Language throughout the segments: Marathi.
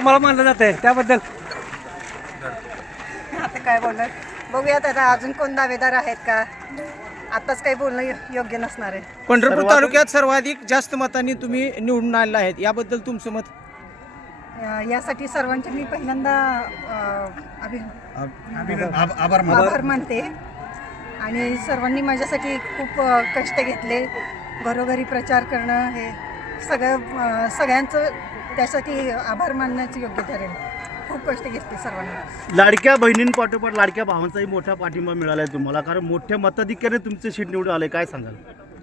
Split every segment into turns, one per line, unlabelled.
तुम्हाला मानलं जात आहे त्याबद्दल
आता काय बोलणार, बघूयात आता अजून कोण दावेदार आहेत का. आताच काही बोलणं योग्य नसणार आहे.
पंढरपूर तालुक्यात सर्वाधिक जास्त मतांनी तुम्ही निवडून आलेला आहेत, याबद्दल तुमचं मत?
यासाठी सर्वांचे मी पहिल्यांदा आभार मानते. आणि सर्वांनी माझ्यासाठी खूप कष्ट घेतले. घरोघरी प्रचार करणं हे सगळ्यांचं त्यासाठी आभार मानण्याचं योग्य ठरेल. खूप कष्ट घेतले सर्वांनी.
लाडक्या बहिणींपाठोपाठ लाडक्या भावांचाही मोठा पाठिंबा मिळाला आहे तुम्हाला, कारण मोठ्या मताधिक्याने तुमचं सीट निवडून आले, काय सांगाल?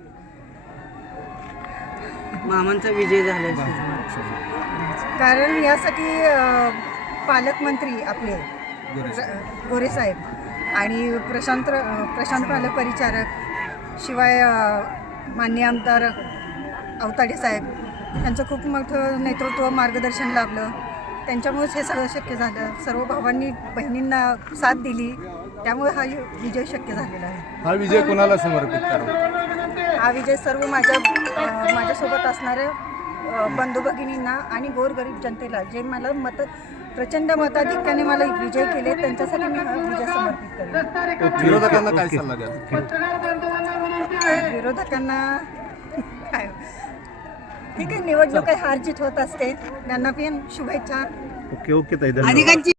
मामांचा विजय झाला.
कारण यासाठी पालकमंत्री आपले गोरे साहेब आणि प्रशांत पालक परिचारक, शिवाय माननीय आमदार अवताडे साहेब यांचं खूप मोठं नेतृत्व मार्गदर्शन लाभलं. त्यांच्यामुळेच हे सगळं शक्य झालं. सर्व भावांनी बहिणींना साथ दिली, त्यामुळे हा विजय शक्य झालेला आहे.
हा विजय कोणाला समर्पित करावा?
हा विजय सर्व माझ्यासोबत असणाऱ्या बंधू भगिनींना आणि गोरगरीब जनतेला, जे मला प्रचंड मताधिक्याने मला विजय केले, त्यांच्यासाठी मी हा विजय समर्पित करेन.
विरोधकांना काय सल्ला द्याल?
विरोधकांना काय, ठीक आहे, निवडणूक हार जीत होत असते. त्यांना पण शुभेच्छा.
ओके ताई, धन्यवाद.